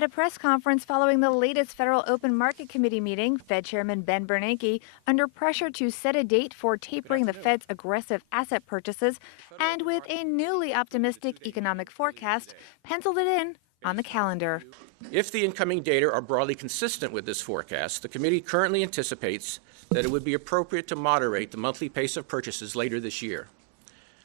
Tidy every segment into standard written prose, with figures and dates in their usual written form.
At a press conference following the latest Federal Open Market Committee meeting, Fed Chairman Ben Bernanke, under pressure to set a date for tapering the Fed's aggressive asset purchases, and with a newly optimistic economic forecast, penciled it in on the calendar. If the incoming data are broadly consistent with this forecast, the committee currently anticipates that it would be appropriate to moderate the monthly pace of purchases later this year.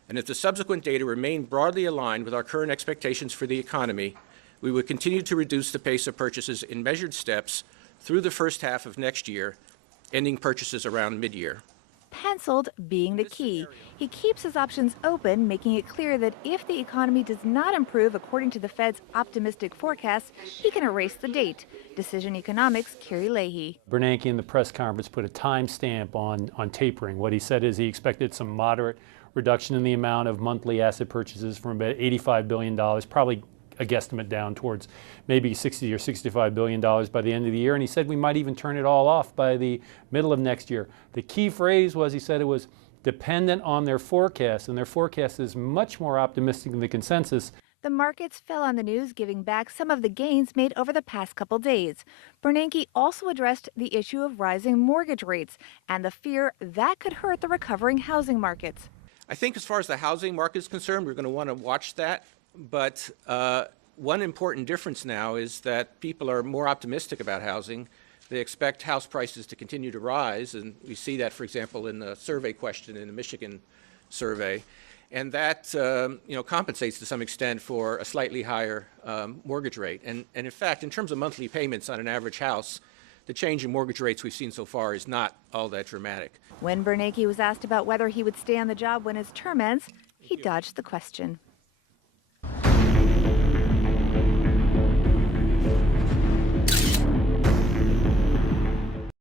And if the subsequent data remain broadly aligned with our current expectations for the economy, we would continue to reduce the pace of purchases in measured steps through the first half of next year, ending purchases around mid-year. Penciled being the key. He keeps his options open, making it clear that if the economy does not improve according to the Fed's optimistic forecast, he can erase the date. Decision Economics' Kiri Leahy. Bernanke in the press conference put a timestamp on tapering. What he said is he expected some moderate reduction in the amount of monthly asset purchases from about $85 billion, probably a guesstimate down towards maybe $60 or $65 billion by the end of the year. And he said we might even turn it all off by the middle of next year. The key phrase was, he said it was dependent on their forecast, and their forecast is much more optimistic than the consensus. The markets fell on the news, giving back some of the gains made over the past couple days. Bernanke also addressed the issue of rising mortgage rates and the fear that could hurt the recovering housing markets. I think as far as the housing market is concerned, we're going to want to watch that. But one important difference now is that people are more optimistic about housing. They expect house prices to continue to rise, and we see that, for example, in the survey question in the Michigan survey. And that compensates to some extent for a slightly higher mortgage rate. And in fact, in terms of monthly payments on an average house, the change in mortgage rates we've seen so far is not all that dramatic. When Bernanke was asked about whether he would stay on the job when his term ends, he dodged the question.